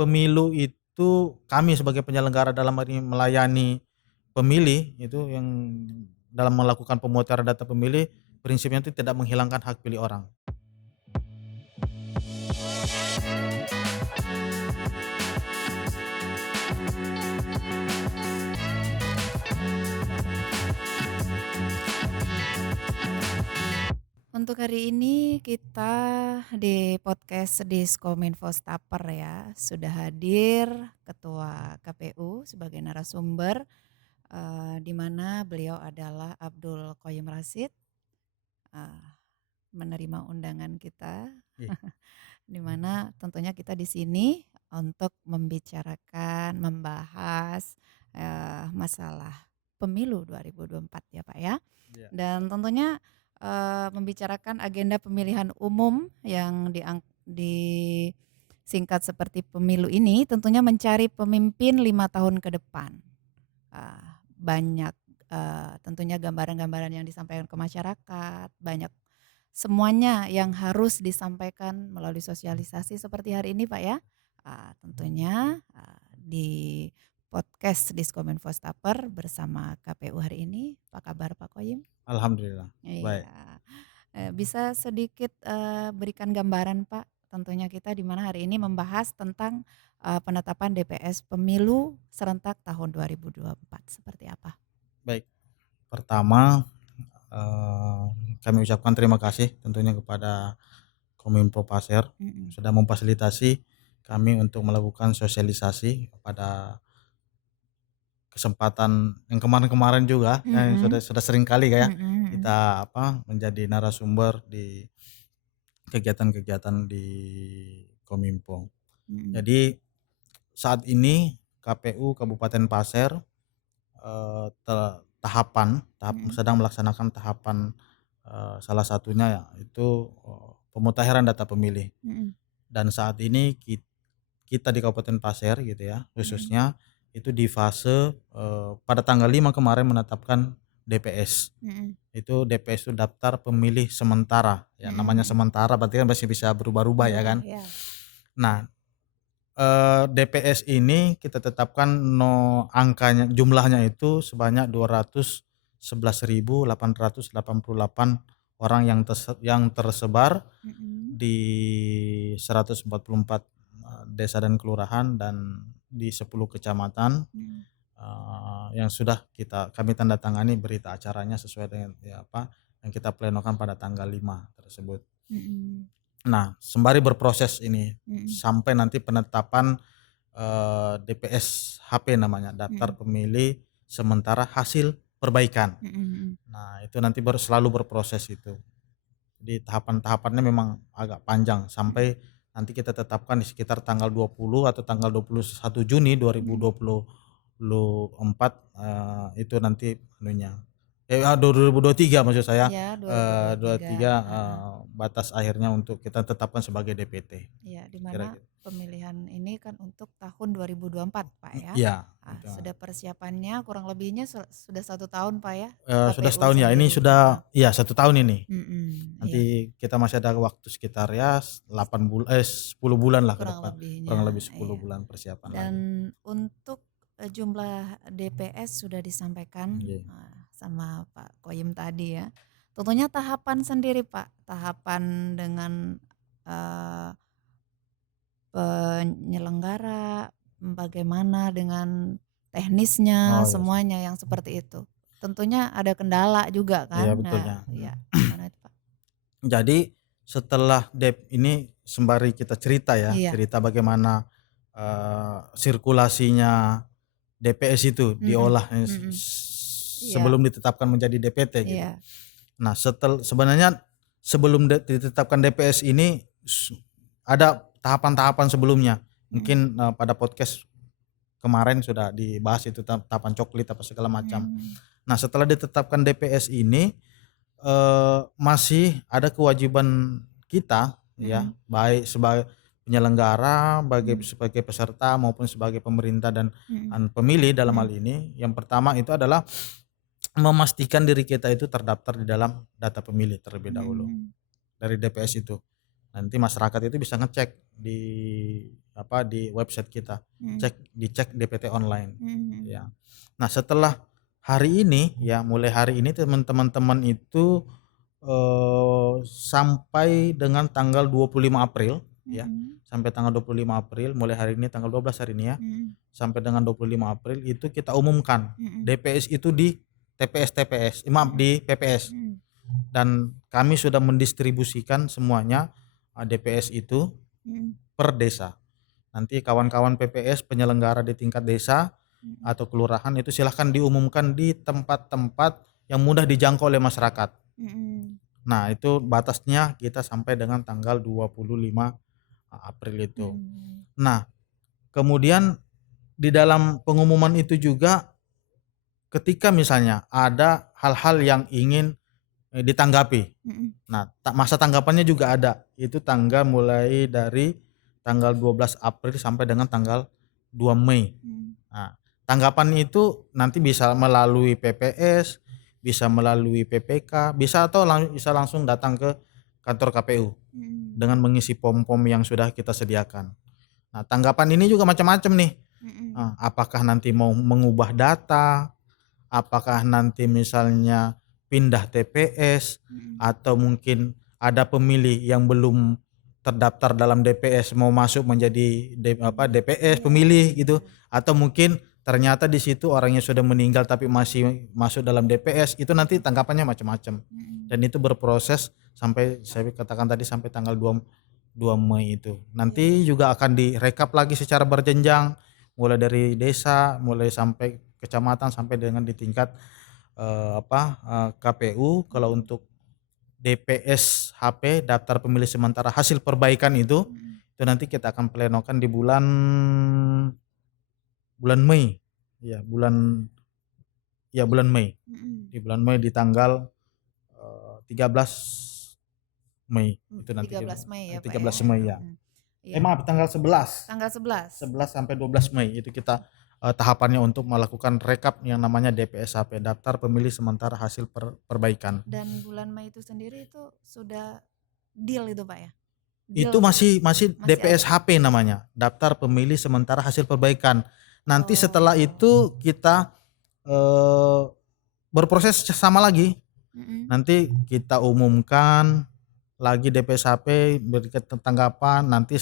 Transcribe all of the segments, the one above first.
pemilu itu kami sebagai penyelenggara dalam hal ini melayani pemilih itu yang dalam melakukan pemutaran data pemilih prinsipnya itu tidak menghilangkan hak pilih orang. Untuk hari ini kita di podcast Diskominfo Staper ya, sudah hadir Ketua KPU sebagai narasumber, di mana beliau adalah Abdul Qoyim Rashid, menerima undangan kita, Iya. di mana tentunya kita di sini untuk membicarakan, membahas masalah pemilu 2024 ya Pak ya. Iya. Dan tentunya membicarakan agenda pemilihan umum yang disingkat seperti pemilu ini tentunya mencari pemimpin 5 tahun ke depan. Banyak tentunya gambaran-gambaran yang disampaikan ke masyarakat, banyak semuanya yang harus disampaikan melalui sosialisasi seperti hari ini Pak ya. Tentunya di podcast Diskominfo Staper bersama KPU hari ini. Apa kabar Pak Qoyim? Alhamdulillah. Baik. Iya, bisa sedikit berikan gambaran Pak, tentunya kita di mana hari ini membahas tentang penetapan DPS Pemilu serentak tahun 2024 seperti apa? Baik. Pertama kami ucapkan terima kasih tentunya kepada Kominfo Pasir sudah memfasilitasi kami untuk melakukan sosialisasi pada kesempatan yang kemarin-kemarin juga yang sudah sering kali ya kita menjadi narasumber di kegiatan-kegiatan di Kominfo. Jadi saat ini KPU Kabupaten Pasir sedang melaksanakan tahapan salah satunya itu pemutahiran data pemilih. Dan saat ini kita di Kabupaten Pasir gitu ya khususnya itu di fase pada tanggal 5 kemarin menetapkan DPS. Itu DPS itu daftar pemilih sementara ya, namanya sementara berarti kan masih bisa berubah-ubah ya kan. Nah DPS ini kita tetapkan angkanya jumlahnya itu sebanyak 211.888 orang yang tersebar di 144 desa dan kelurahan dan di 10 kecamatan yang sudah kami tanda tangani berita acaranya sesuai dengan yang kita plenokan pada tanggal 5 tersebut. Nah, sembari berproses ini sampai nanti penetapan DPS HP namanya, daftar pemilih sementara hasil perbaikan. Nah, itu nanti selalu berproses itu. Di tahapan-tahapannya memang agak panjang sampai nanti kita tetapkan di sekitar tanggal 20 atau tanggal 21 Juni 2024 itu nanti 2023 maksud saya. Ya, 2023 batas akhirnya untuk kita tetapkan sebagai DPT. Ya, di mana pemilihan ini kan untuk tahun 2024 Pak ya. Iya. Sudah persiapannya kurang lebihnya sudah 1 tahun Pak ya. Sudah KPU setahun ya. Ini sendiri. sudah 1 tahun ini. Iya. Nanti kita masih ada waktu sekitar 10 bulan lah ke depan. Kurang lebih 10 bulan persiapan lagi. Dan untuk jumlah DPS sudah disampaikan sama Pak Qoyim tadi ya. Tentunya tahapan sendiri Pak, tahapan dengan penyelenggara, bagaimana dengan teknisnya, semuanya yang seperti itu. Tentunya ada kendala juga kan. Iya betulnya. Gimana itu Pak? Jadi setelah ini sembari kita cerita ya, cerita bagaimana sirkulasinya DPS itu diolah sebelum ditetapkan menjadi DPT gitu. Nah, sebenarnya sebelum ditetapkan DPS ini ada tahapan-tahapan sebelumnya. Mungkin pada podcast kemarin sudah dibahas itu tahapan coklit apa segala macam. Nah, setelah ditetapkan DPS ini masih ada kewajiban kita ya, baik sebagai penyelenggara, sebagai peserta maupun sebagai pemerintah dan pemilih dalam hal ini. Yang pertama itu adalah memastikan diri kita itu terdaftar di dalam data pemilih terlebih dahulu dari DPS itu. Nanti masyarakat itu bisa ngecek di website kita, dicek DPT online. Ya. Nah, setelah hari ini ya, mulai hari ini teman-teman itu sampai dengan tanggal 25 April ya. Sampai tanggal 25 April, mulai hari ini tanggal 12 hari ini ya. Sampai dengan 25 April itu kita umumkan DPS itu di TPS, di PPS. Dan kami sudah mendistribusikan semuanya DPS itu per desa. Nanti kawan-kawan PPS penyelenggara di tingkat desa atau kelurahan itu silahkan diumumkan di tempat-tempat yang mudah dijangkau oleh masyarakat. Nah, itu batasnya kita sampai dengan tanggal 25 April itu. Nah, kemudian di dalam pengumuman itu juga ketika misalnya ada hal-hal yang ingin ditanggapi. Nah, masa tanggapannya juga ada. Itu tanggal mulai dari tanggal 12 April sampai dengan tanggal 2 Mei. Nah, tanggapan itu nanti bisa melalui PPS, bisa melalui PPK, bisa langsung datang ke kantor KPU dengan mengisi pom-pom yang sudah kita sediakan. Nah, tanggapan ini juga macam-macam nih. Apakah nanti mau mengubah data, apakah nanti misalnya pindah TPS, atau mungkin ada pemilih yang belum terdaftar dalam DPS mau masuk menjadi DPS pemilih gitu, atau mungkin ternyata di situ orangnya sudah meninggal tapi masih masuk dalam DPS. Itu nanti tanggapannya macam-macam. Dan itu berproses sampai saya katakan tadi sampai tanggal 2 Mei itu. Nanti juga akan direkap lagi secara berjenjang mulai dari desa, mulai sampai kecamatan, sampai dengan di tingkat KPU. Kalau untuk DPS HP, daftar pemilih sementara hasil perbaikan itu nanti kita akan plenokan di bulan Mei. Bulan Mei. Di bulan Mei di tanggal 13 Mei. Itu nanti 13 Mei ya, 13 Mei ya. Maaf, tanggal 11. Tanggal 11 sampai 12 Mei itu kita tahapannya untuk melakukan rekap yang namanya DPS-HP, daftar pemilih sementara hasil perbaikan. Dan bulan Mei itu sendiri itu sudah deal itu Pak ya? Itu masih DPS-HP namanya, daftar pemilih sementara hasil perbaikan. Nanti setelah itu kita berproses sama lagi. Nanti kita umumkan lagi DPS-HP, berikan tanggapan, nanti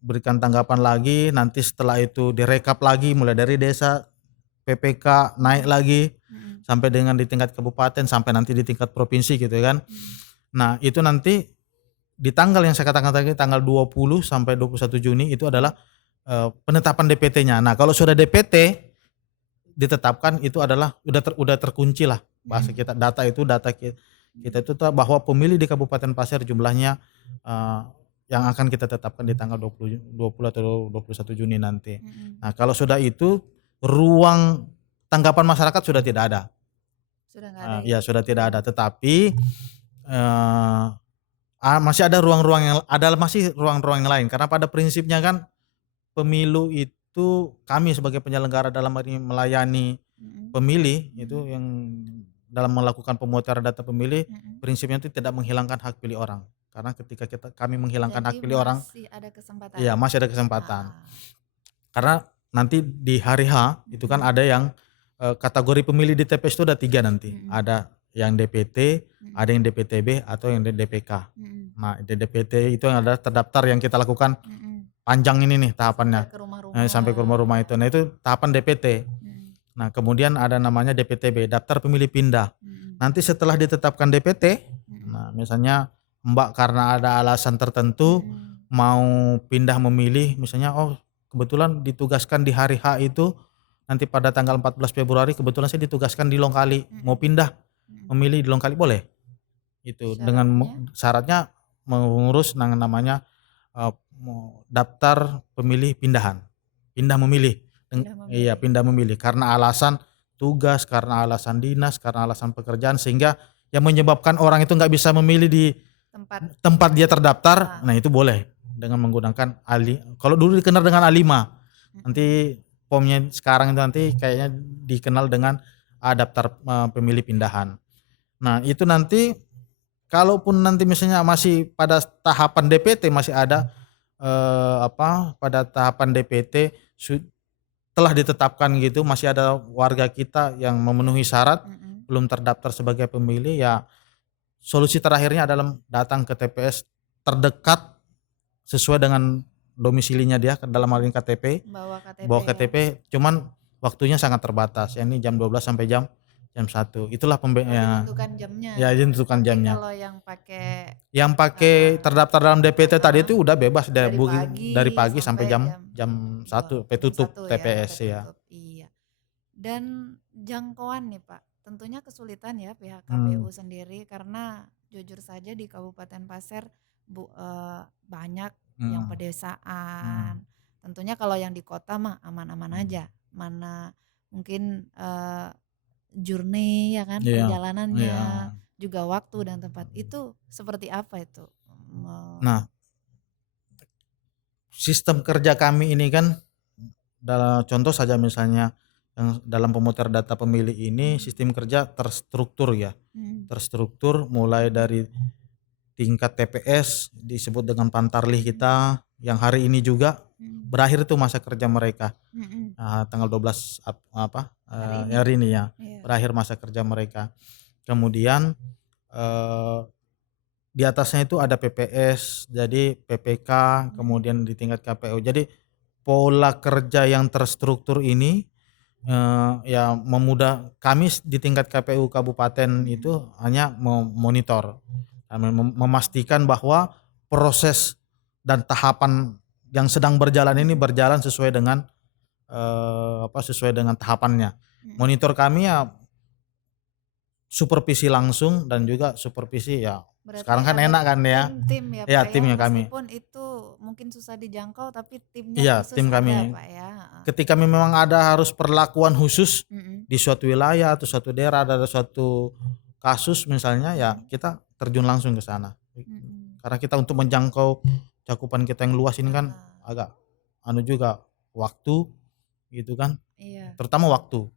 berikan tanggapan lagi, nanti setelah itu direkap lagi mulai dari desa, PPK naik lagi sampai dengan di tingkat kabupaten, sampai nanti di tingkat provinsi gitu kan. Nah, itu nanti di tanggal yang saya katakan tadi tanggal 20 sampai 21 Juni itu adalah penetapan DPT-nya. Nah, kalau sudah DPT ditetapkan itu adalah udah terkunci lah bahasa kita, data kita itu bahwa pemilih di Kabupaten Pasir jumlahnya yang akan kita tetapkan di tanggal 20 atau 21 Juni nanti. Nah, kalau sudah itu ruang tanggapan masyarakat sudah tidak ada. Sudah nggak ada. Ya, sudah tidak ada, tetapi masih ada ruang-ruang yang lain, karena pada prinsipnya kan pemilu itu kami sebagai penyelenggara dalam ini melayani pemilih itu yang dalam melakukan pemuataran data pemilih, prinsipnya itu tidak menghilangkan hak pilih orang. Karena ketika kami menghilangkan hak pilih orang, masih ada kesempatan. Iya, masih ada kesempatan. Karena nanti di hari H itu kan ada yang kategori pemilih di TPS itu ada 3 nanti. Ada yang DPT, ada yang DPTB, atau yang DPK. Nah, di DPT itu yang ada terdaftar yang kita lakukan panjang ini nih tahapannya. Sampai ke rumah-rumah itu. Nah, itu tahapan DPT. Nah, kemudian ada namanya DPTB, daftar pemilih pindah. Nanti setelah ditetapkan DPT, nah misalnya Mbak karena ada alasan tertentu mau pindah memilih, misalnya kebetulan ditugaskan di hari H itu nanti pada tanggal 14 Februari kebetulan saya ditugaskan di Longkali, mau pindah memilih di Longkali boleh. Itu dengan syaratnya mengurus namanya daftar pemilih pindahan. Pindah memilih. Iya, pindah memilih karena alasan tugas, karena alasan dinas, karena alasan pekerjaan, sehingga yang menyebabkan orang itu nggak bisa memilih di tempat dia terdaftar. Nah, itu boleh dengan menggunakan kalau dulu dikenal dengan A5, nanti pomnya sekarang itu nanti kayaknya dikenal dengan daftar pemilih pindahan. Nah, itu nanti kalaupun nanti misalnya masih pada tahapan DPT masih ada pada tahapan DPT telah ditetapkan gitu, masih ada warga kita yang memenuhi syarat belum terdaftar sebagai pemilih, ya solusi terakhirnya adalah datang ke TPS terdekat sesuai dengan domisilinya dia, dalam hal ini KTP, bawa KTP, cuman waktunya sangat terbatas, ya ini jam 12 sampai jam 1. Itulah ditentukan jamnya. Ya, ditentukan jamnya. Kalau yang pakai terdaftar dalam DPT tadi itu udah bebas dari pagi sampai jam 1 tutup TPS ya. Iya. Dan jangkauan nih Pak, tentunya kesulitan ya pihak KPU sendiri, karena jujur saja di Kabupaten Pasir banyak yang pedesaan. Tentunya kalau yang di kota mah aman-aman aja. Mana mungkin journey ya kan, perjalanannya, juga waktu dan tempat. Itu seperti apa itu? Nah, sistem kerja kami ini kan, dalam contoh saja misalnya yang dalam pemutar data pemilih ini sistem kerja terstruktur ya. Terstruktur mulai dari tingkat TPS disebut dengan pantarlih kita, yang hari ini juga berakhir itu masa kerja mereka. Tanggal 12 hari ini ya, berakhir masa kerja mereka. Kemudian di atasnya itu ada PPS, jadi PPK, kemudian di tingkat KPU. Jadi pola kerja yang terstruktur ini ya memudah kami di tingkat KPU kabupaten itu hanya memonitor, memastikan bahwa proses dan tahapan yang sedang berjalan ini berjalan sesuai dengan tahapannya. Monitor kami ya supervisi langsung dan juga supervisi ya. Berarti sekarang kan enak kan ya. Tim ya Pak, timnya kami. Meskipun itu mungkin susah dijangkau tapi timnya khusus tim kami. ada Pak ya. Ketika memang ada harus perlakuan khusus di suatu wilayah atau suatu daerah, ada suatu kasus misalnya, ya kita terjun langsung ke sana. Karena kita untuk menjangkau cakupan kita yang luas ini kan agak juga waktu gitu kan. Terutama waktu.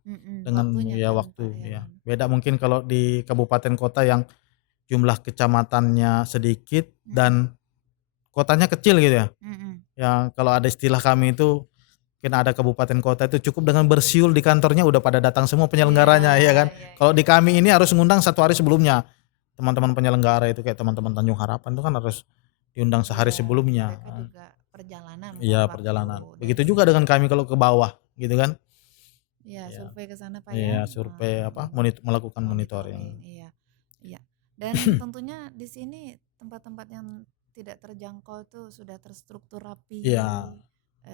Dengan waktu ya. Beda mungkin kalau di kabupaten kota yang jumlah kecamatannya sedikit dan kotanya kecil gitu ya. Ya kalau ada istilah kami itu, mungkin ada kabupaten kota itu cukup dengan bersiul di kantornya udah pada datang semua penyelenggaranya ya kan. Kalau di kami ini harus ngundang 1 hari sebelumnya. Teman-teman penyelenggara itu kayak teman-teman Tanjung Harapan itu kan harus diundang sehari sebelumnya. Mereka juga perjalanan. Iya, perjalanan. Begitu juga dengan kami kalau ke bawah gitu kan. Iya, survei ke sana Pak ya. Iya, survei melakukan monitoring. Iya. Dan tentunya di sini tempat-tempat yang tidak terjangkau itu sudah terstruktur rapi. Iya.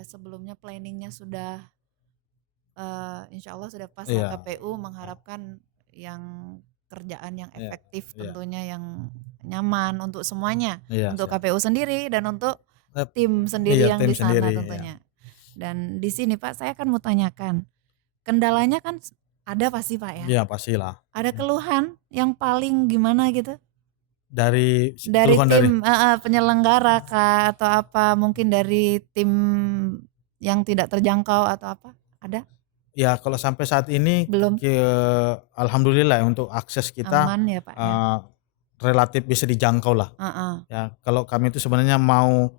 Sebelumnya planningnya sudah insya Allah sudah pas. KPU mengharapkan yang kerjaan yang efektif, tentunya yang nyaman untuk semuanya, untuk KPU sendiri dan untuk tim sendiri yang di sana tentunya. Dan di sini Pak, saya kan mau tanyakan, kendalanya kan ada pasti Pak ya? Iya pastilah. Ada keluhan yang paling gimana gitu? Dari tim penyelenggara kah atau apa, mungkin dari tim yang tidak terjangkau atau apa, ada? Ya kalau sampai saat ini belum. Alhamdulillah untuk akses kita aman ya Pak ya? Relatif bisa dijangkau lah. Ya kalau kami itu sebenarnya mau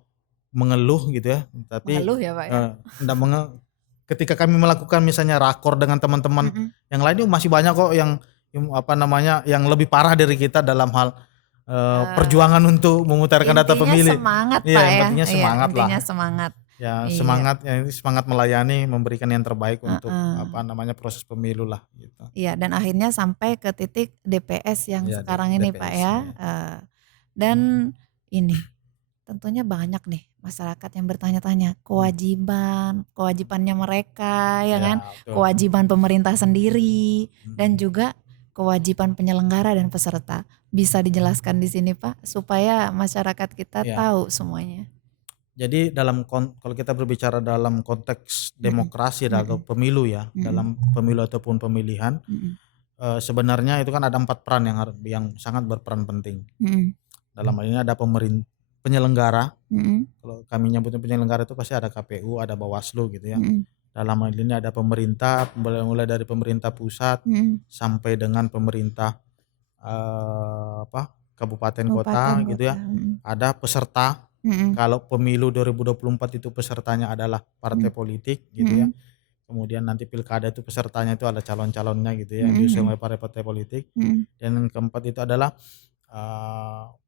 mengeluh gitu ya, tapi mengeluh ya Pak ya? Ketika kami melakukan misalnya rakor dengan teman-teman yang lain itu masih banyak kok yang lebih parah dari kita dalam hal perjuangan untuk memutarkan data pemilih. Semangat Pak ya. Intinya semangat lah. Semangat. Ya semangat melayani, memberikan yang terbaik untuk proses pemilu lah gitu. Iya, dan akhirnya sampai ke titik DPS yang sekarang ini DPS, Pak ya. Dan ini tentunya banyak nih masyarakat yang bertanya-tanya kewajibannya mereka ya kan, betul. Kewajiban pemerintah sendiri dan juga kewajiban penyelenggara dan peserta. Bisa dijelaskan di sini Pak supaya masyarakat kita tahu semuanya. Jadi kalau kita berbicara dalam konteks demokrasi atau pemilu ya, dalam pemilu ataupun pemilihan, sebenarnya itu kan ada 4 peran yang sangat berperan penting. Dalam hal ini ada penyelenggara. Kalau kami nyebutnya penyelenggara itu pasti ada KPU, ada Bawaslu gitu ya. Dalam hal ini ada pemerintah, mulai dari pemerintah pusat sampai dengan pemerintah kabupaten Kabupaten, kota gitu ya. kota. Ada peserta. Kalau pemilu 2024 itu pesertanya adalah partai politik gitu ya. Kemudian nanti pilkada itu pesertanya itu ada calon-calonnya gitu ya, yang diusung oleh partai-partai politik. Dan yang keempat itu adalah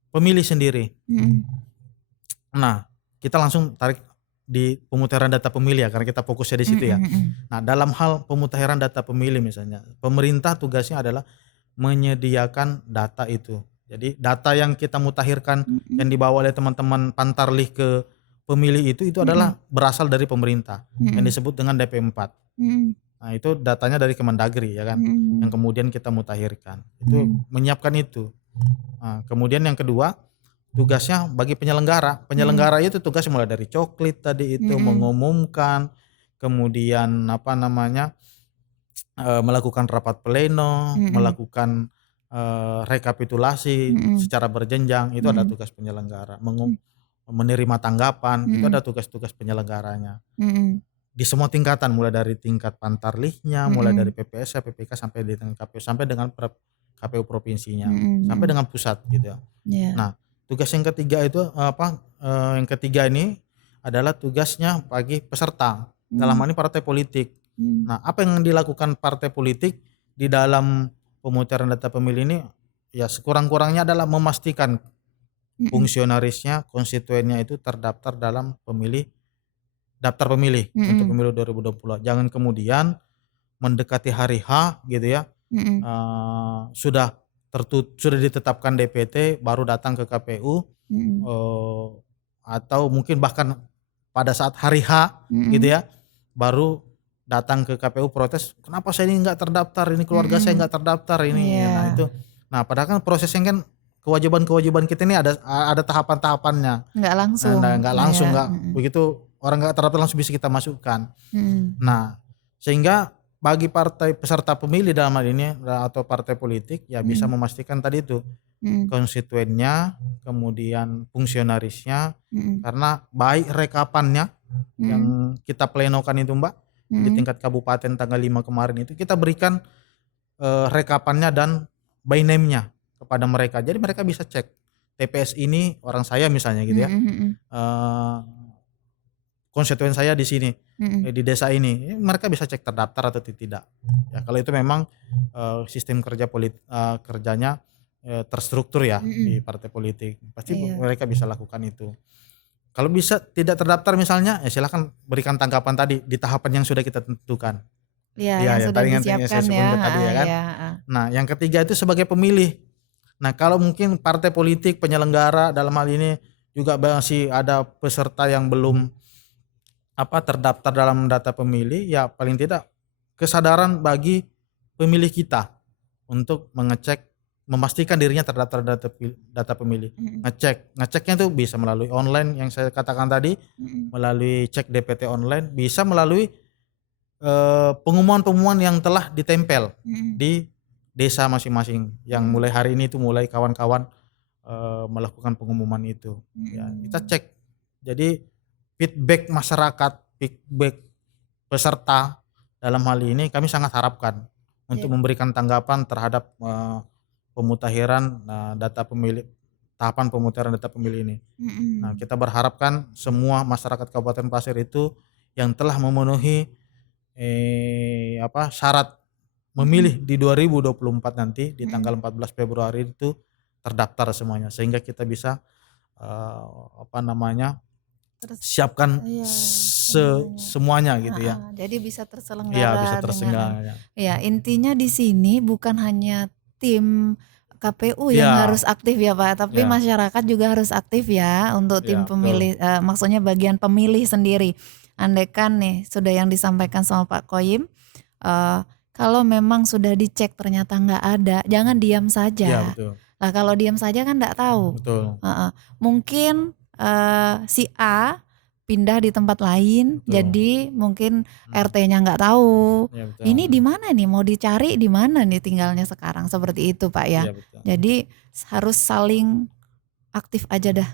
pemilih sendiri. Nah, kita langsung tarik di pemutahiran data pemilih ya, karena kita fokusnya di situ ya. Nah, dalam hal pemutahiran data pemilih misalnya, pemerintah tugasnya adalah menyediakan data itu. Jadi data yang kita mutakhirkan yang dibawa oleh teman-teman Pantarlih ke pemilih itu adalah berasal dari pemerintah yang disebut dengan DP4. Nah, itu datanya dari Kemendagri ya kan, yang kemudian kita mutakhirkan. Itu menyiapkan itu. Nah, kemudian yang kedua, tugasnya bagi penyelenggara. Penyelenggara itu tugas mulai dari coklit tadi itu, mengumumkan, kemudian melakukan rapat pleno, melakukan rekapitulasi secara berjenjang, itu ada tugas penyelenggara. Menerima tanggapan, itu ada tugas-tugas penyelenggaranya. Di semua tingkatan, mulai dari tingkat Pantarlihnya, mulai dari PPS, PPK sampai di tingkat KPU, sampai dengan KPU provinsinya, sampai dengan pusat gitu ya. Nah, tugas yang ketiga itu yang ketiga ini adalah tugasnya bagi peserta, dalam hal ini partai politik. Nah, apa yang dilakukan partai politik di dalam pemutahiran data pemilih ini, ya sekurang-kurangnya adalah memastikan fungsionarisnya, konstituennya itu terdaftar dalam daftar pemilih untuk pemilu 2024. Jangan kemudian mendekati hari H gitu ya, sudah ditetapkan DPT baru datang ke KPU, atau mungkin bahkan pada saat hari H gitu ya, baru datang ke KPU protes, kenapa saya ini nggak terdaftar, ini keluarga saya nggak terdaftar ini. Nah itu, padahal kan prosesnya kan kewajiban kita ini ada tahapan-tahapannya. Nggak langsung. Nggak langsung, nggak begitu orang nggak terdaftar langsung bisa kita masukkan. Nah, sehingga bagi partai peserta pemilih dalam hal ini atau partai politik ya bisa memastikan tadi itu konstituennya, kemudian fungsionarisnya, karena baik rekapannya yang kita plenokan itu Mbak, di tingkat kabupaten tanggal 5 kemarin itu kita berikan rekapannya dan by name-nya kepada mereka. Jadi mereka bisa cek TPS ini orang saya misalnya gitu ya. Konstituen saya di sini, di desa ini, mereka bisa cek terdaftar atau tidak. Ya, kalau itu memang sistem kerjanya terstruktur ya di partai politik, pasti mereka bisa lakukan itu. Kalau bisa tidak terdaftar misalnya, ya silakan berikan tanggapan tadi di tahapan yang sudah kita tentukan. Yang sudah disiapkan ya. Tadi ya kan. Nah, yang ketiga itu sebagai pemilih. Nah, kalau mungkin partai politik penyelenggara dalam hal ini juga masih ada peserta yang belum terdaftar dalam data pemilih, ya paling tidak kesadaran bagi pemilih kita untuk memastikan dirinya terdaftar data pemilih. Ngeceknya itu bisa melalui online yang saya katakan tadi, melalui cek DPT online, bisa melalui pengumuman-pengumuman yang telah ditempel di desa masing-masing, yang mulai hari ini itu mulai kawan-kawan melakukan pengumuman itu. Ya, kita cek. Jadi feedback masyarakat, feedback peserta dalam hal ini kami sangat harapkan untuk memberikan tanggapan terhadap pemutahiran data pemilih, tahapan pemutahiran data pemilih ini. Nah, kita berharapkan semua masyarakat Kabupaten Pasir itu yang telah memenuhi syarat memilih di 2024 nanti di tanggal 14 Februari itu terdaftar semuanya, sehingga kita bisa siapkan semuanya gitu ya. Jadi bisa terselenggara. Iya, bisa terselenggara. Ya, intinya di sini bukan hanya tim KPU yang harus aktif ya Pak, tapi masyarakat juga harus aktif ya untuk tim pemilih, maksudnya bagian pemilih sendiri. Andaikan nih sudah yang disampaikan sama Pak Qoyim, kalau memang sudah dicek ternyata nggak ada, jangan diam saja. Ya, betul. Nah, kalau diam saja kan nggak tahu. Betul. Mungkin si A pindah di tempat lain, jadi mungkin RT-nya nggak tahu. Ya, ini di mana nih, mau dicari di mana nih tinggalnya sekarang, seperti itu Pak ya. Jadi harus saling aktif aja dah.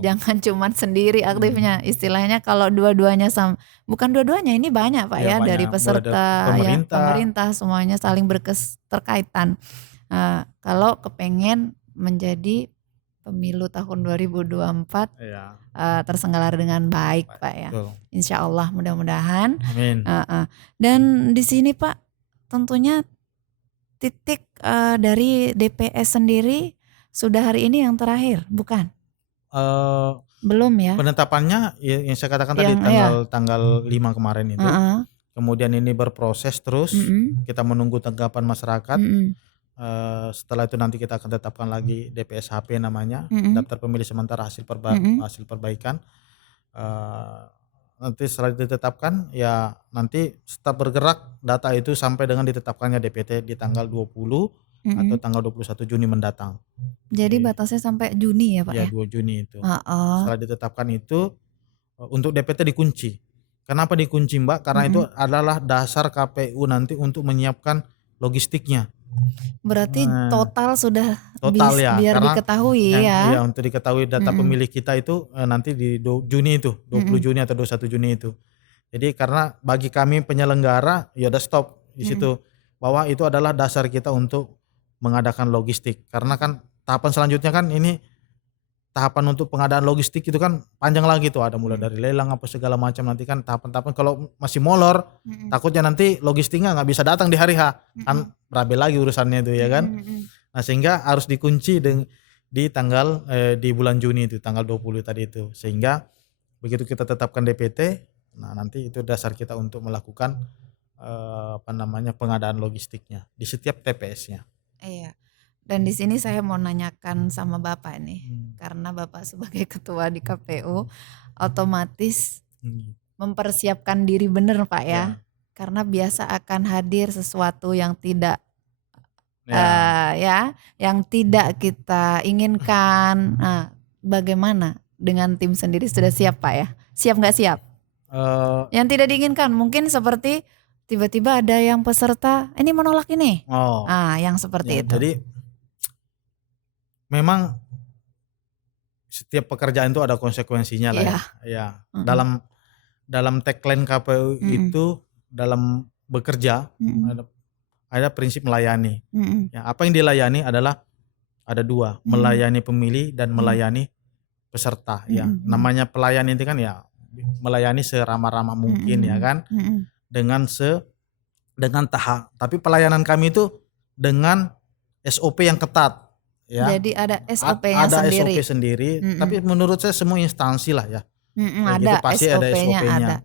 Jangan cuman sendiri aktifnya. Istilahnya kalau dua-duanya bukan dua-duanya, ini banyak Pak ya, banyak. dari peserta pemerintah. Pemerintah semuanya saling berketerkaitan. Kalau kepengen menjadi pemilu tahun 2024 Iya, terselenggara dengan baik Pak ya. betul. Insya Allah mudah-mudahan. Amin. Dan di sini Pak tentunya titik dari DPS sendiri sudah hari ini yang terakhir, bukan? Eh, Belum ya? Penetapannya yang saya katakan tadi Yang ya. tanggal 5 kemarin itu. Kemudian ini berproses terus, kita menunggu tanggapan masyarakat. Setelah itu nanti kita akan tetapkan lagi DPSHP namanya, daftar pemilih sementara hasil perbaikan. Nanti setelah ditetapkan ya nanti tetap bergerak data itu sampai dengan ditetapkannya DPT di tanggal 20 atau tanggal 21 Juni mendatang. Jadi batasnya sampai Juni ya Pak ya? Ya 2 Juni itu. Setelah ditetapkan itu untuk DPT dikunci. Kenapa dikunci Mbak? Karena itu adalah dasar KPU nanti untuk menyiapkan logistiknya. Berarti total sudah ya, biar karena diketahui ya. Iya, untuk diketahui data pemilih kita itu nanti di Juni itu, 20 Juni atau 21 Juni itu. Jadi karena bagi kami penyelenggara ya udah stop di situ, bahwa itu adalah dasar kita untuk mengadakan logistik. Karena kan tahapan selanjutnya kan ini tahapan untuk pengadaan logistik itu kan panjang lagi tuh, ada mulai dari lelang apa segala macam, nanti kan tahapan-tahapan kalau masih molor takutnya nanti logistiknya nggak bisa datang di hari H, kan berabe lagi urusannya itu ya kan. Nah sehingga harus dikunci di tanggal di bulan Juni itu tanggal 20 tadi itu, sehingga begitu kita tetapkan DPT, nah nanti itu dasar kita untuk melakukan pengadaan logistiknya di setiap TPS-nya. Iya. Dan di sini saya mau nanyakan sama Bapak nih, karena Bapak sebagai ketua di KPU otomatis mempersiapkan diri bener Pak ya, karena biasa akan hadir sesuatu yang tidak yang tidak kita inginkan. Nah, bagaimana dengan tim sendiri, sudah siap Pak ya? Siap nggak siap? Yang tidak diinginkan mungkin seperti tiba-tiba ada yang peserta ini menolak ini, yang seperti itu. Jadi memang setiap pekerjaan itu ada konsekuensinya lah ya. Dalam tagline KPU itu dalam bekerja ada prinsip melayani. Ya, apa yang dilayani adalah ada dua, melayani pemilih dan melayani peserta. Ya, namanya pelayan itu kan ya melayani seramah-ramah mungkin ya kan, dengan tahap. Tapi pelayanan kami itu dengan SOP yang ketat. Ya. Jadi ada SOP-nya ada sendiri. SOP sendiri, tapi menurut saya semua instansi lah ya. Ada gitu, pasti ada SOP-nya.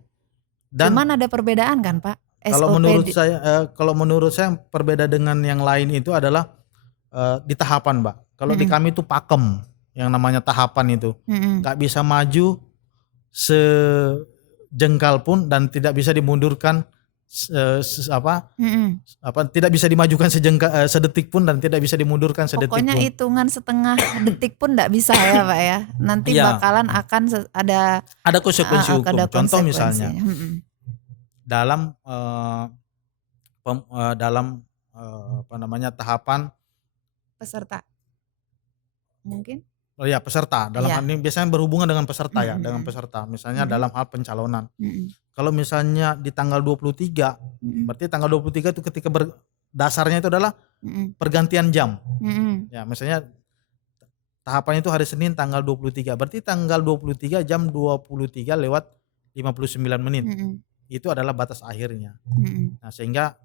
Dan cuman ada perbedaan kan Pak? Kalau menurut saya berbeda dengan yang lain itu adalah di tahapan Mbak. Kalau di kami itu pakem, yang namanya tahapan itu nggak bisa maju sejengkal pun dan tidak bisa dimundurkan tidak bisa dimajukan sedetik pun dan tidak bisa dimundurkan sedetik pokoknya pun. Pokoknya hitungan setengah detik pun tidak bisa ya Pak ya. Nanti bakalan akan ada konsekuensi hukum. Contoh misalnya dalam tahapan peserta mungkin. Oh ya, peserta. Dalam hal ini biasanya berhubungan dengan peserta ya, dengan peserta. Misalnya dalam hal pencalonan. Kalau misalnya di tanggal 23, berarti tanggal 23 itu ketika dasarnya itu adalah pergantian jam. Ya, misalnya tahapan itu hari Senin tanggal 23. Berarti tanggal 23 jam 23 lewat 59 menit. Itu adalah batas akhirnya. Nah, sehingga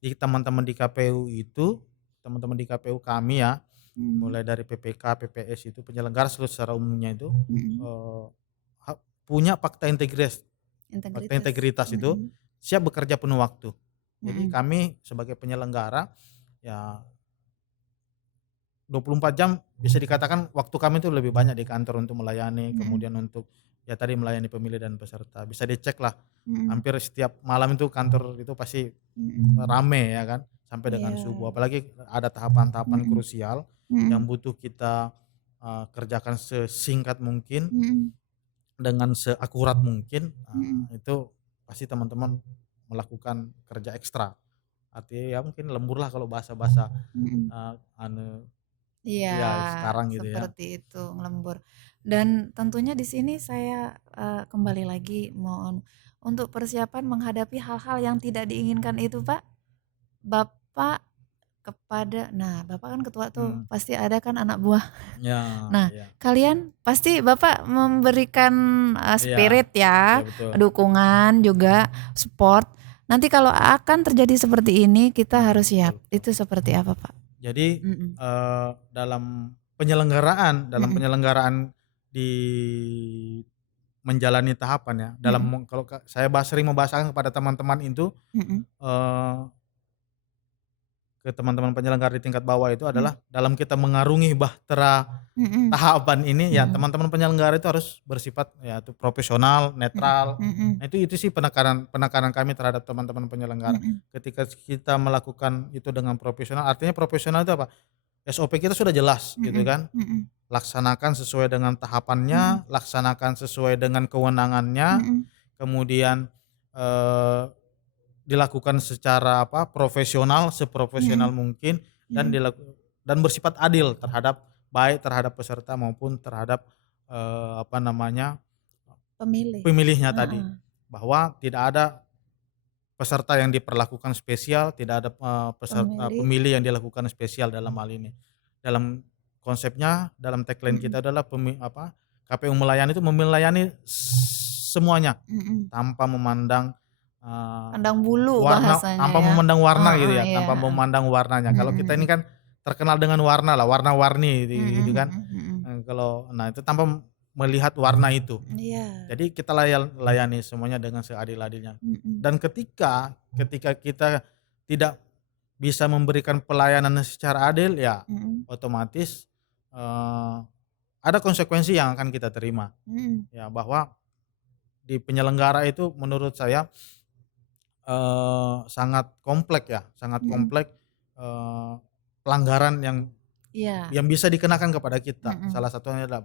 teman-teman di KPU itu, teman-teman di KPU kami ya, mulai dari PPK, PPS itu penyelenggara secara umumnya itu punya fakta integritas itu siap bekerja penuh waktu. Jadi kami sebagai penyelenggara ya 24 jam bisa dikatakan waktu kami itu lebih banyak di kantor untuk melayani, kemudian untuk ya tadi melayani pemilih dan peserta. Bisa dicek lah, hampir setiap malam itu kantor itu pasti rame ya kan, sampai dengan subuh. Apalagi ada tahapan-tahapan krusial yang butuh kita kerjakan sesingkat mungkin, dengan seakurat mungkin. Itu pasti teman-teman melakukan kerja ekstra. Artinya ya mungkin lembur lah kalau bahasa-bahasa sekarang gitu ya. Seperti itu, lembur. Dan tentunya di sini saya kembali lagi mohon untuk persiapan menghadapi hal-hal yang tidak diinginkan itu Pak. Bapak kepada, nah Bapak kan ketua tuh, Hmm, pasti ada kan anak buah. ya, Nah, ya, kalian pasti Bapak memberikan iya, spirit iya ya, betul. dukungan juga, support. Nanti kalau akan terjadi seperti ini kita harus siap. Betul, betul. Itu seperti apa, Pak? Jadi Mm-mm. dalam Mm-mm. penyelenggaraan di menjalani tahapan ya, Mm-mm. kalau saya sering membahasakan kepada teman-teman itu, Mm-mm. eh, ke teman-teman penyelenggara di tingkat bawah itu Mm-mm. adalah dalam kita mengarungi bahtera Mm-mm. tahapan ini ya, Mm-mm. teman-teman penyelenggara itu harus bersifat ya itu profesional, netral. Mm-mm. Nah, itu sih penekanan kami terhadap teman-teman penyelenggara. Mm-mm. Ketika kita melakukan itu dengan profesional, artinya profesional itu apa? SOP kita sudah jelas gitu Mm-mm. kan. Mm-mm. Laksanakan sesuai dengan tahapannya, laksanakan sesuai dengan kewenangannya, Mm-mm. kemudian eh, dilakukan secara profesional, seprofesional Mm-mm. mungkin, dan Mm-mm. dan bersifat adil baik terhadap peserta maupun terhadap Pemilih. pemilihnya tadi, Heeh. bahwa tidak ada peserta yang diperlakukan spesial, tidak ada Pemilih. pemilih yang dilakukan spesial dalam hal ini. Dalam konsepnya, dalam tagline Mm-mm. kita adalah KPU melayani itu melayani semuanya Mm-mm. tanpa memandang Pandang bulu warna, bahasanya tanpa ya. memandang warna gitu Heeh, ya, iya. tanpa memandang warnanya. Kalau kita ini Mm-mm. kan terkenal dengan warna lah, warna-warni gitu kan. Mm-mm. Mm-mm. Nah itu tanpa melihat warna itu. Iya. Jadi kita layani semuanya dengan seadil-adilnya. Mm-mm. Dan ketika kita tidak bisa memberikan pelayanan secara adil, ya Mm-mm. otomatis ada konsekuensi yang akan kita terima. Mm-mm. Ya, bahwa di penyelenggara itu menurut saya sangat kompleks ya, sangat Mm-mm. kompleks pelanggaran Iya. yang bisa dikenakan kepada kita. Mm-mm. Salah satunya adalah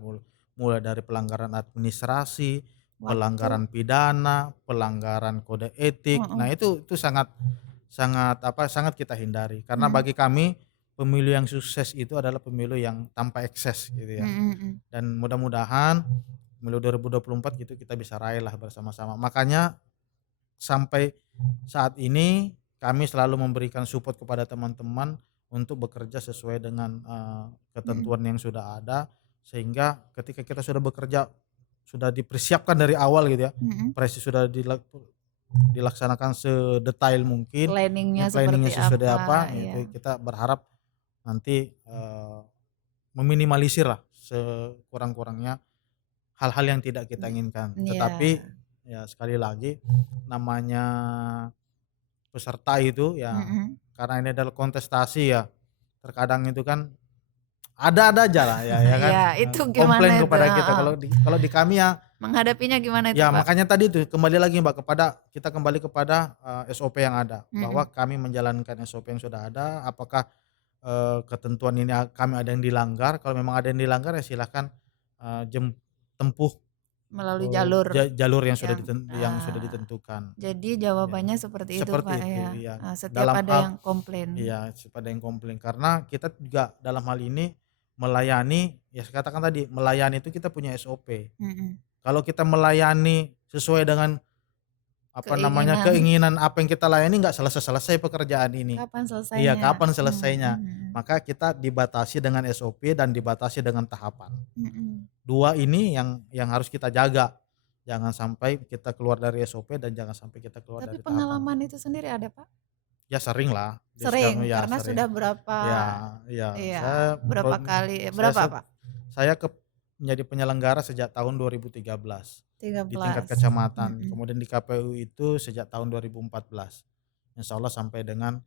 mulai dari pelanggaran administrasi, Waktu. pelanggaran pidana, pelanggaran kode etik. Mm-mm. Nah, itu sangat kita hindari. Karena Mm. bagi kami pemilu yang sukses itu adalah pemilu yang tanpa ekses gitu ya. Mm-mm. Dan mudah-mudahan pemilu 2024 gitu kita bisa raih lah bersama-sama. Makanya sampai saat ini kami selalu memberikan support kepada teman-teman untuk bekerja sesuai dengan ketentuan yang sudah ada, sehingga ketika kita sudah bekerja sudah dipersiapkan dari awal gitu ya, Mm-mm. presis sudah dilaksanakan sedetail mungkin, Planningnya planningnya seperti sesuai apa? apa, Iya. itu kita berharap nanti meminimalisir lah sekurang-kurangnya hal-hal yang tidak kita inginkan. Iya. Tetapi ya sekali lagi namanya peserta itu ya, Mm-mm. karena ini adalah kontestasi ya, terkadang itu kan ada aja lah ya kan, Iya, itu komplain gimana itu? kepada kita. Kalau di kami ya Menghadapinya gimana itu, ya Pak? makanya tadi itu kembali lagi Mbak, kita kembali kepada SOP yang ada, bahwa Mm-mm. kami menjalankan SOP yang sudah ada. Apakah ketentuan ini kami ada yang dilanggar? Kalau memang ada yang dilanggar ya silahkan tempuh Melalui jalur yang sudah yang sudah ah, ditentukan. jadi jawabannya seperti itu, Seperti Pak, itu, ya. iya. Setiap Dalam ada hal yang komplain. Iya, pada yang komplain, karena kita juga dalam hal ini melayani, ya saya katakan tadi, melayani itu kita punya SOP. Mm-mm. Kalau kita melayani sesuai dengan keinginan apa yang kita layani, nggak selesai pekerjaan ini. Kapan selesainya? Iya, kapan selesainya? Mm-mm. Maka kita dibatasi dengan SOP dan dibatasi dengan tahapan. Mm-mm. Dua ini yang harus kita jaga. Jangan sampai kita keluar dari SOP dan jangan sampai kita keluar Tapi dari pengalaman tahapan. itu sendiri ada, Pak? Ya sering lah. Sering, Ya, karena sering. sudah berapa? Iya. Iya, Saya kali? Berapa, Pak? Saya menjadi penyelenggara sejak tahun 2013 di tingkat kecamatan. Kemudian di KPU itu sejak tahun 2014. Insya Allah sampai dengan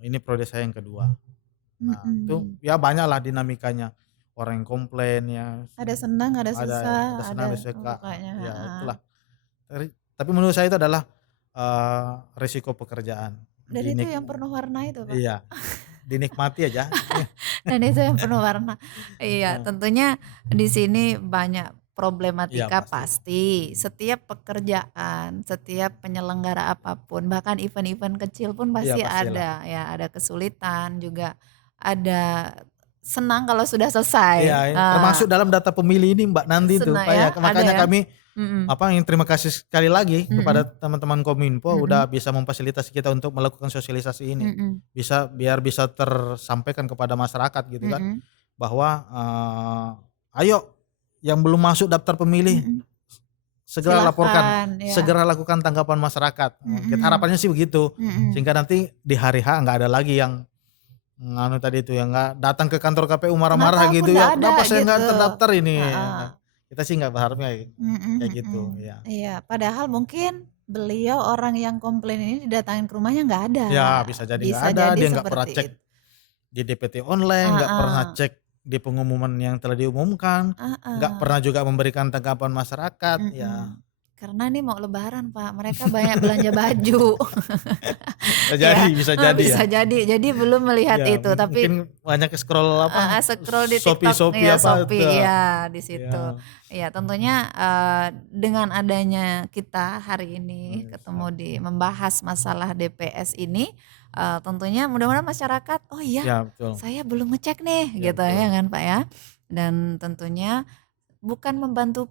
ini periode saya yang kedua. Nah, itu ya banyak lah dinamikanya. Orang yang komplain ya. Ada senang, ada susah, ada senang, ada suka. Pokoknya. Ya, itulah. Tapi menurut saya itu adalah risiko pekerjaan. Dan itu yang penuh warna itu, Pak. Iya. Dinikmati aja. Dan itu yang penuh warna. Iya, tentunya di sini banyak problematika, Iya, pasti. Setiap pekerjaan, setiap penyelenggara apapun, bahkan event-event kecil pun pasti ada. Ya, ada kesulitan juga, ada senang kalau sudah selesai. Iya, termasuk dalam data pemilih ini Mbak Nanti itu, ya, makanya kami yang terima kasih sekali lagi kepada Mm-mm. teman-teman Kominfo Mm-mm. udah bisa memfasilitasi kita untuk melakukan sosialisasi ini. Mm-mm. Biar bisa tersampaikan kepada masyarakat gitu kan, Mm-mm. bahwa ayo yang belum masuk daftar pemilih Mm-mm. segera laporkan, Silakan ya. segera lakukan tanggapan masyarakat. Kita harapannya sih begitu, Mm-mm. sehingga nanti di hari H nggak ada lagi yang tadi itu yang nggak datang ke kantor KPU marah-marah Kenapa aku gitu ya, nggak ada kenapa saya nggak gitu. terdaftar ini. Heeh. Kita sih nggak berharapnya kayak gitu ya. Iya, padahal mungkin beliau orang yang komplain ini didatangin ke rumahnya nggak ada. Ya bisa jadi nggak ada, jadi dia nggak pernah seperti cek itu. di DPT online, nggak pernah Heeh. cek di pengumuman yang telah diumumkan, nggak Heeh. pernah juga memberikan tanggapan masyarakat ya. Karena nih mau lebaran Pak, mereka banyak belanja baju. Bisa jadi Bisa ya. jadi belum melihat Ya, itu, tapi mungkin banyak scroll scroll di TikTok Shopee ya, apa Shopee itu. ya di situ. Ya. Ya tentunya dengan adanya kita hari ini ketemu di membahas masalah DPS ini, tentunya mudah-mudahan masyarakat oh iya Ya, betul. saya belum ngecek nih Ya, gitu betul. ya kan Pak ya. Dan tentunya bukan membantu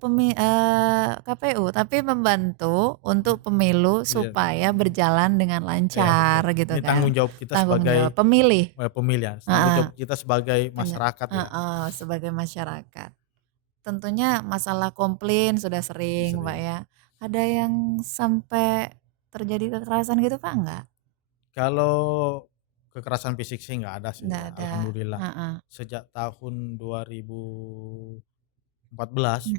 KPU tapi membantu untuk pemilu supaya berjalan dengan lancar betul. gitu Ini kan. tanggung jawab kita Tanggung sebagai jawab pemilih. pemilih ya. Tanggung jawab kita sebagai masyarakat ya. Sebagai masyarakat. Tentunya masalah komplain sudah sering Pak ya. Ada yang sampai terjadi kekerasan gitu Pak enggak? Kalau kekerasan fisik sih nggak ada sih. Nggak ada. Alhamdulillah. Sejak tahun 2014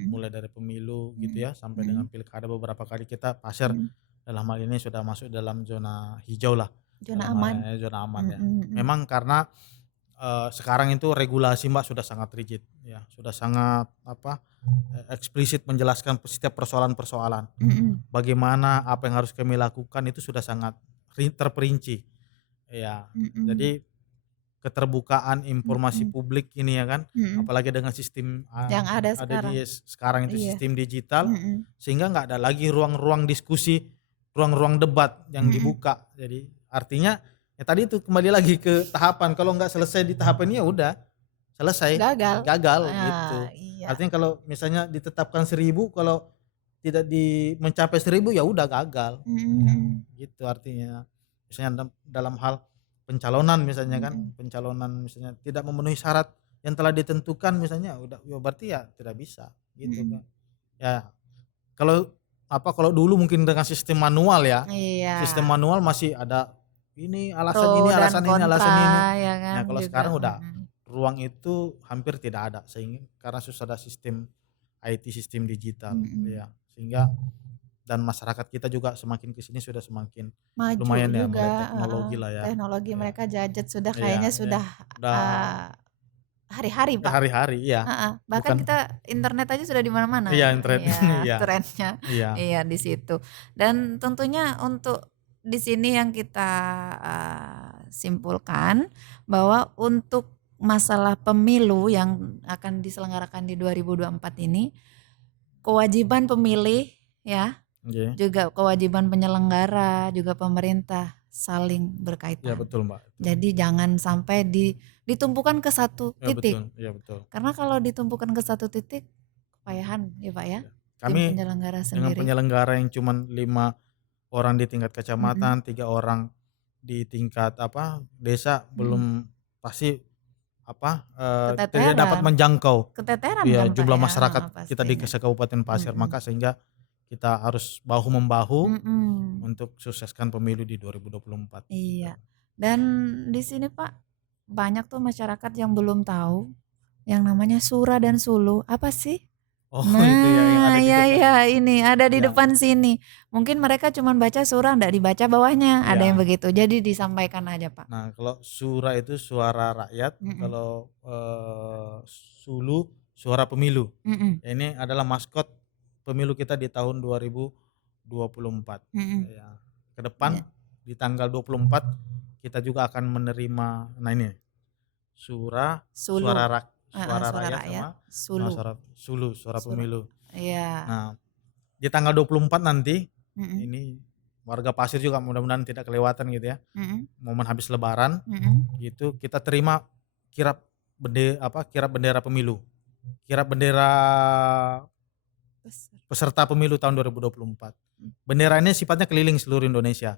mulai dari pemilu gitu ya sampai dengan pilkada beberapa kali kita pasir dalam hal ini sudah masuk dalam zona hijau lah. Zona aman. Zona aman ya. Memang karena sekarang itu regulasi Mbak sudah sangat rigid ya, sudah sangat eksplisit menjelaskan setiap persoalan-persoalan. Bagaimana apa yang harus kami lakukan itu sudah sangat terperinci. Ya. Jadi keterbukaan informasi publik ini ya kan, apalagi dengan sistem yang ada sekarang itu sistem digital, sehingga nggak ada lagi ruang-ruang diskusi, ruang-ruang debat yang dibuka. Jadi artinya ya tadi itu kembali lagi ke tahapan, kalau nggak selesai di tahapan ini ya udah selesai, gagal gitu. Iya. Artinya kalau misalnya ditetapkan 1000, kalau tidak mencapai 1000 ya udah gagal. Gitu artinya. Misalnya dalam hal pencalonan misalnya kan, pencalonan misalnya tidak memenuhi syarat yang telah ditentukan misalnya udah ya berarti ya tidak bisa gitu kan. Ya kalau dulu mungkin dengan sistem manual ya. Iya. Sistem manual masih ada ini alasan ini alasan ini alasan ini. Ya kan, nah kalau sekarang udah ruang itu hampir tidak ada karena sudah ada sistem IT, sistem digital ya, sehingga dan masyarakat kita juga semakin kesini sudah semakin maju lumayan ya juga, mulai teknologi lah ya. Teknologi ya. mereka gadget sudah kayaknya sudah hari-hari Pak. Hari-hari ya. Bahkan kita internet aja sudah di mana-mana. Iya internet. Iya. Trennya. Iya di situ. Dan tentunya untuk di sini yang kita simpulkan bahwa untuk masalah pemilu yang akan diselenggarakan di 2024 ini, kewajiban pemilih ya, juga kewajiban penyelenggara, juga pemerintah saling berkaitan. Ya betul Mbak. Jadi jangan sampai ditumpukan ke satu titik. Ya betul. Karena kalau ditumpukan ke satu titik, kepayahan ya Pak ya. Kami penyelenggara dengan penyelenggara yang cuma 5 orang di tingkat kecamatan, 3 orang di tingkat desa, belum pasti tidak dapat menjangkau keteteran jumlah Pak, masyarakat kita di pastinya. Kabupaten Pasir. Maka sehingga kita harus bahu membahu untuk sukseskan pemilu di 2024. Iya. Dan di sini Pak banyak tuh masyarakat yang belum tahu yang namanya Sura dan Sulu. Apa sih? Oh itu ya yang ada di depan. Ya ini ada di depan sini. Mungkin mereka cuma baca Sura enggak dibaca bawahnya. Ada yang begitu. Jadi disampaikan aja Pak. Nah kalau Sura itu suara rakyat, kalau Sulu suara pemilu. Ya, ini adalah maskot pemilu kita di tahun 2024. Ya, ke depan di tanggal 24 kita juga akan menerima suara rakyat sama suara pemilu. Iya. Nah, di tanggal 24 nanti ini warga Pasir juga mudah-mudahan tidak kelewatan gitu ya. Momen habis lebaran gitu kita terima kirap bendera pemilu. Kirap bendera peserta pemilu tahun 2024. Bendera ini sifatnya keliling seluruh Indonesia.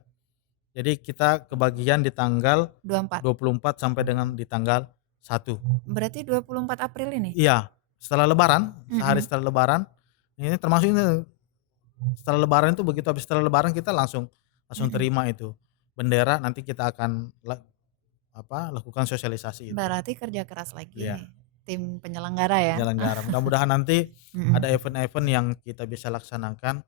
Jadi kita kebagian di tanggal 24. 24 sampai dengan di tanggal 1. Berarti 24 April ini? Iya, setelah lebaran, sehari setelah lebaran. Ini termasuk ini setelah lebaran itu, begitu habis setelah lebaran kita langsung terima itu bendera. Nanti kita akan lakukan sosialisasi itu. Berarti kerja keras lagi Iya. nih tim penyelenggara ya. Penyelenggara. Mudah-mudahan nanti ada event-event yang kita bisa laksanakan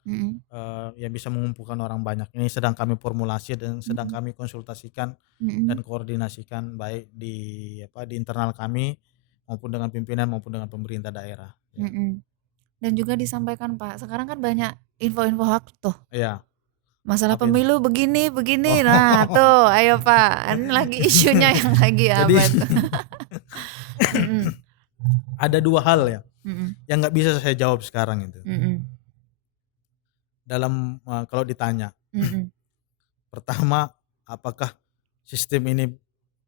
yang bisa mengumpulkan orang banyak. Ini sedang kami formulasi dan sedang kami konsultasikan dan koordinasikan baik di internal kami maupun dengan pimpinan maupun dengan pemerintah daerah. Dan juga disampaikan Pak, sekarang kan banyak info-info hoax tuh. Iya. Masalah pemilu begini. Nah, tuh ayo Pak. Ini lagi isunya yang lagi apa tuh? Ada dua hal ya yang nggak bisa saya jawab sekarang itu. Dalam kalau ditanya, pertama, apakah sistem ini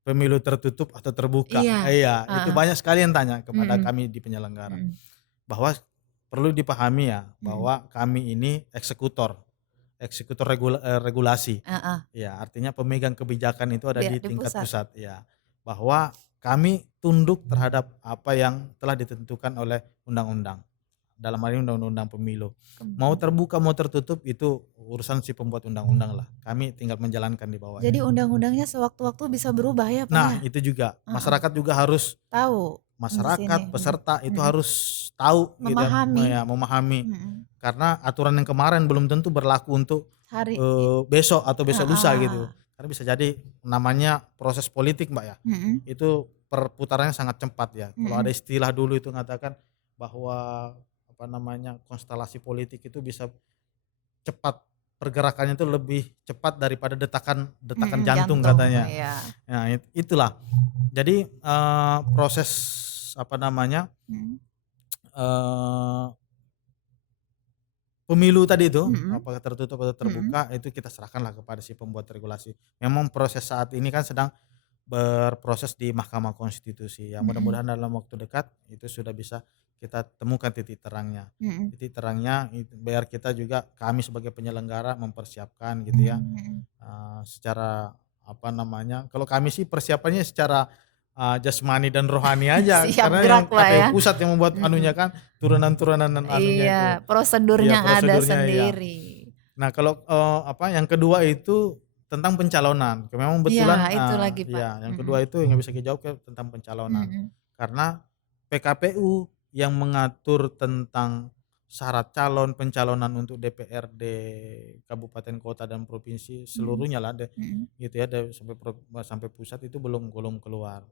pemilu tertutup atau terbuka? Iya, itu banyak sekali yang tanya kepada kami di penyelenggara. Bahwa perlu dipahami ya, bahwa kami ini eksekutor regulasi. Ya, artinya pemegang kebijakan itu ada di tingkat pusat. Ya, bahwa kami tunduk terhadap apa yang telah ditentukan oleh undang-undang. Dalam hal ini undang-undang pemilu. Mau terbuka mau tertutup itu urusan si pembuat undang-undang lah. Kami tinggal menjalankan di bawah. Jadi undang-undangnya sewaktu-waktu bisa berubah ya Pak? Nah, itu juga masyarakat juga harus tahu. Masyarakat peserta itu harus tahu, memahami. Karena aturan yang kemarin belum tentu berlaku untuk hari besok atau besok lusa gitu. Karena bisa jadi namanya proses politik Mbak ya. Itu perputarannya sangat cepat ya. Kalau ada istilah dulu itu mengatakan bahwa konstelasi politik itu bisa cepat, pergerakannya itu lebih cepat daripada detakan jantung katanya. Iya. Nah, itulah. Jadi proses pemilu tadi itu apakah tertutup atau terbuka itu kita serahkanlah kepada si pembuat regulasi. Memang proses saat ini kan sedang berproses di Mahkamah Konstitusi. Ya mudah-mudahan dalam waktu dekat itu sudah bisa kita temukan titik terangnya. Titik terangnya biar kita juga, kami sebagai penyelenggara mempersiapkan gitu ya. Secara kalau kami sih persiapannya secara jasmani dan rohani aja. Karena yang KPU pusat yang membuat anunya kan turunan-turunan anunya. Iya, itu. prosedurnya ada sendiri. Nah, kalau yang kedua itu tentang pencalonan. Memang betulan itu lagi Pak. Yang kedua itu yang bisa dijawab tentang pencalonan. Karena PKPU yang mengatur tentang syarat calon pencalonan untuk DPRD kabupaten kota dan provinsi seluruhnya lah gitu ya, sampai pusat itu belum keluar.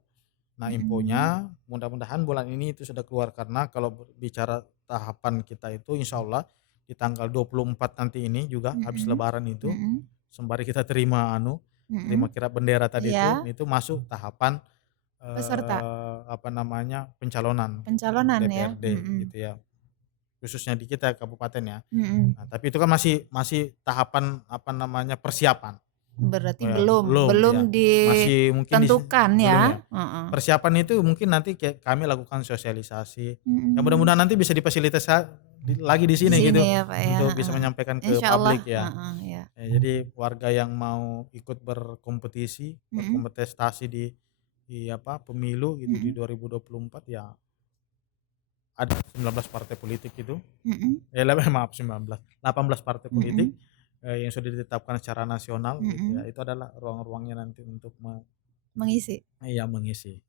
Nah, infonya mudah-mudahan bulan ini itu sudah keluar, karena kalau bicara tahapan kita itu insya Allah di tanggal 24 nanti ini juga habis lebaran itu sembari kita terima kira bendera tadi itu masuk tahapan peserta pencalonan DPRD gitu ya, khususnya di kita kabupaten ya. Nah, tapi itu kan masih tahapan persiapan. Berarti belum ditentukan ya. Persiapan itu mungkin nanti kami lakukan sosialisasi. Ya mudah-mudahan nanti bisa difasilitasi lagi di sini gitu ya, Pak, ya. Untuk bisa menyampaikan ke publik ya. Jadi warga yang mau ikut berkompetisi, berkontestasi di pemilu gitu di 2024 ya, ada 19 partai politik itu. 18 partai politik yang sudah ditetapkan secara nasional gitu ya. Itu adalah ruang-ruangnya nanti untuk mengisi. Iya, mengisi.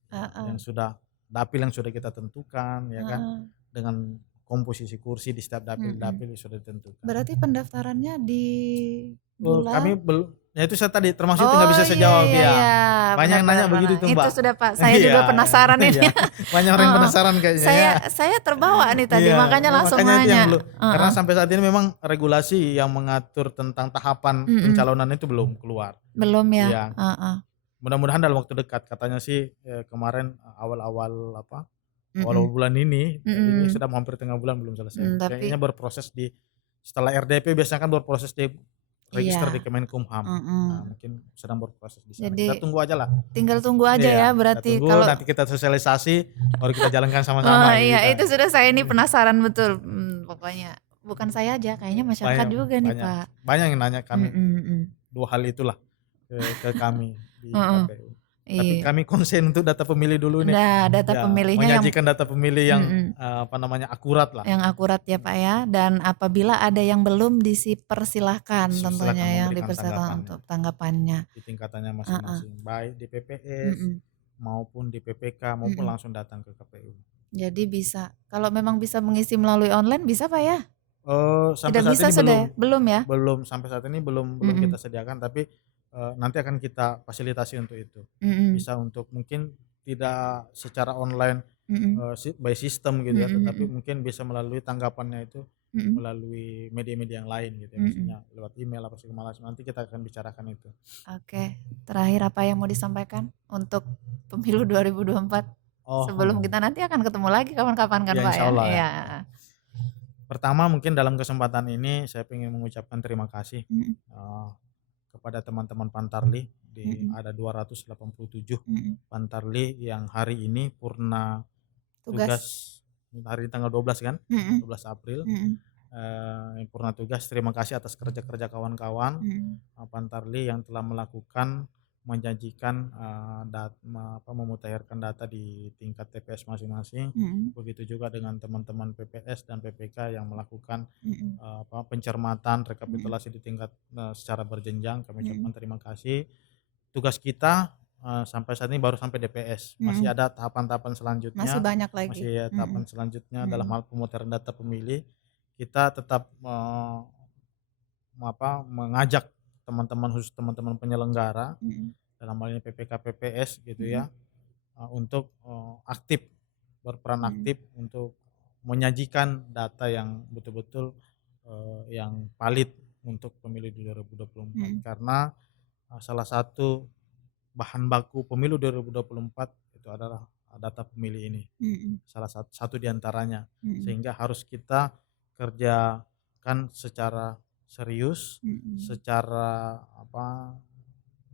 Yang sudah dapil yang sudah kita tentukan ya kan, dengan komposisi kursi di setiap dapil sudah ditentukan. Berarti pendaftarannya di bulan? Kami belum. Ya itu saya tadi termasuk itu nggak bisa saya jawab ya. Banyak yang nanya begitu tuh Mbak. Itu sudah Pak, saya juga penasaran ini. Banyak orang yang penasaran kayaknya. Saya terbawa nih tadi, makanya langsung nanya. Karena sampai saat ini memang regulasi yang mengatur tentang tahapan pencalonan itu belum keluar. Belum ya. Mudah-mudahan dalam waktu dekat, katanya sih kemarin awal-awal bulan ini sudah hampir tengah bulan belum selesai. Kayaknya berproses setelah RDP biasanya kan berproses di register di Kemenkumham. Nah, mungkin sedang berproses di sana. Jadi, kita tunggu aja lah. Tinggal tunggu aja ya berarti. Kalau nanti kita sosialisasi baru kita jalankan sama-sama. Iya, itu sudah saya ini penasaran betul. Pokoknya bukan saya aja, kayaknya masyarakat juga nih Pak. Banyak yang nanya kami Mm-mm. 2 hal itulah ke kami di Heeh, KPU. Tapi iya. kami konsen untuk data pemilih dulu nih. Nah, data Ya, pemilihnya yang menyajikan data pemilih yang akurat lah. yang akurat ya Pak ya. Dan apabila ada yang belum dipersilahkan Silakan tentunya yang memberikan dipersilakan tanggapannya untuk tanggapannya. di tingkatannya Heeh. masing-masing, baik di PPS Mm-mm. maupun di PPK maupun Mm-mm. langsung datang ke KPU. Jadi bisa, kalau memang bisa mengisi melalui online bisa Pak ya? Sampai Tidak saat bisa ini sudah, belum ya? sampai saat ini belum Mm-mm. kita sediakan, tapi nanti akan kita fasilitasi untuk itu. Mm-mm. Bisa untuk mungkin tidak secara online Mm-mm. by system gitu ya, tetapi Mm-mm. mungkin bisa melalui tanggapannya itu Mm-mm. melalui media-media yang lain gitu ya, Mm-mm. misalnya lewat email apa segala macam. Nanti kita akan bicarakan itu. Oke, terakhir apa yang mau disampaikan untuk pemilu 2024? Sebelum kita nanti akan ketemu lagi kapan-kapan kan ya Pak insya ya? Allah ya. Iya. Pertama mungkin dalam kesempatan ini saya ingin mengucapkan terima kasih Mm-mm. kepada teman-teman Pantarli Mm-mm. ada 287 Mm-mm. Pantarli yang hari ini purna Tugas. tugas hari tanggal 12 kan, Mm-mm. 12 April. Mm-mm. Purna tugas. Terima kasih atas kerja-kerja kawan-kawan Pantarli yang telah melakukan menjanjikan memutahirkan data di tingkat TPS masing-masing. Begitu juga dengan teman-teman PPS dan PPK yang melakukan pencermatan rekapitulasi di tingkat secara berjenjang. Kami ucapkan terima kasih. Tugas kita sampai saat ini baru sampai DPS. Masih ada tahapan-tahapan selanjutnya. Masih banyak lagi. Masih tahapan selanjutnya dalam hal pemutahiran data pemilih. Kita tetap mengajak teman-teman, khusus teman-teman penyelenggara dalam hal ini PPK PPS gitu ya, untuk aktif, berperan aktif untuk menyajikan data yang betul-betul yang valid untuk pemilu 2024. Karena salah satu bahan baku pemilu 2024 itu adalah data pemilih ini. Salah satu diantaranya. Sehingga harus kita kerjakan secara serius, secara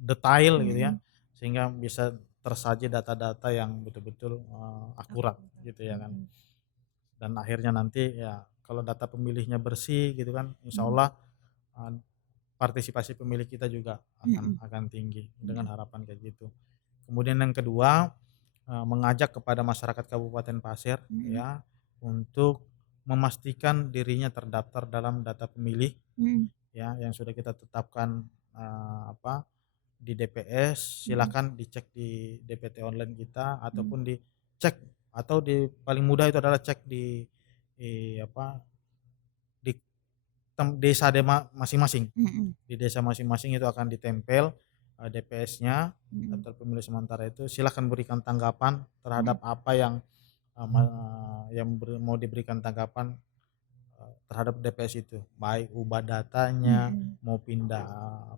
detail gitu ya, sehingga bisa tersaji data-data yang betul-betul akurat gitu ya kan. Dan akhirnya nanti ya kalau data pemilihnya bersih gitu kan, insya Allah partisipasi pemilih kita juga akan tinggi dengan harapan kayak gitu. Kemudian yang kedua, mengajak kepada masyarakat Kabupaten Pasir ya untuk memastikan dirinya terdaftar dalam data pemilih ya yang sudah kita tetapkan di DPS. Silakan dicek di DPT online kita ataupun dicek atau di paling mudah itu adalah cek di desa masing-masing. Di desa masing-masing itu akan ditempel DPS-nya, daftar pemilih sementara itu. Silakan berikan tanggapan terhadap apa yang mau diberikan tanggapan terhadap DPS itu, baik ubah datanya, mau pindah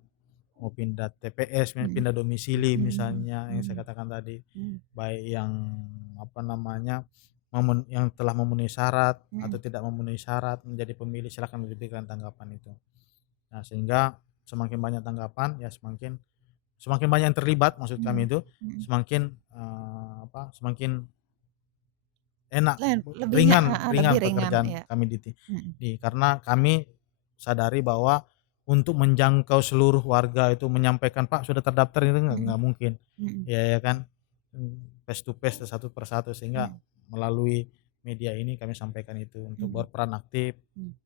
TPS, pindah domisili misalnya yang saya katakan tadi, baik yang yang telah memenuhi syarat atau tidak memenuhi syarat menjadi pemilih, silakan diberikan tanggapan itu. Nah, sehingga semakin banyak tanggapan ya semakin banyak yang terlibat, maksud kami itu semakin semakin enak, ringan pekerjaan ya. Kami karena kami sadari bahwa untuk menjangkau seluruh warga itu menyampaikan Pak sudah terdaftar itu nggak mungkin ya kan, face to face satu persatu, sehingga melalui media ini kami sampaikan itu untuk berperan aktif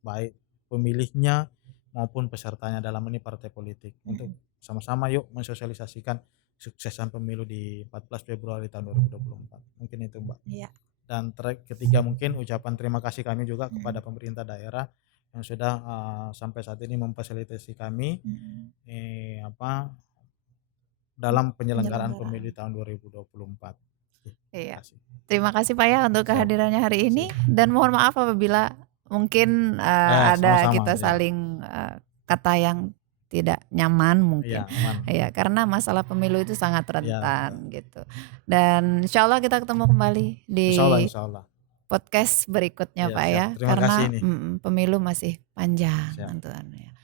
baik pemilihnya maupun pesertanya, dalam ini partai politik, untuk sama-sama yuk mensosialisasikan suksesan pemilu di 14 Februari tahun 2024. Mungkin itu Mbak. Iya. Dan ketiga mungkin ucapan terima kasih kami juga kepada pemerintah daerah yang sudah sampai saat ini memfasilitasi kami dalam penyelenggaraan pemilu tahun 2024. Iya. Terima kasih Pak ya untuk kehadirannya hari ini, dan mohon maaf apabila mungkin ada kita saling kata yang tidak nyaman mungkin. Ya, karena masalah pemilu itu sangat rentan gitu. Dan insya Allah kita ketemu kembali di podcast berikutnya Pak ya. Karena pemilu masih panjang tentunya.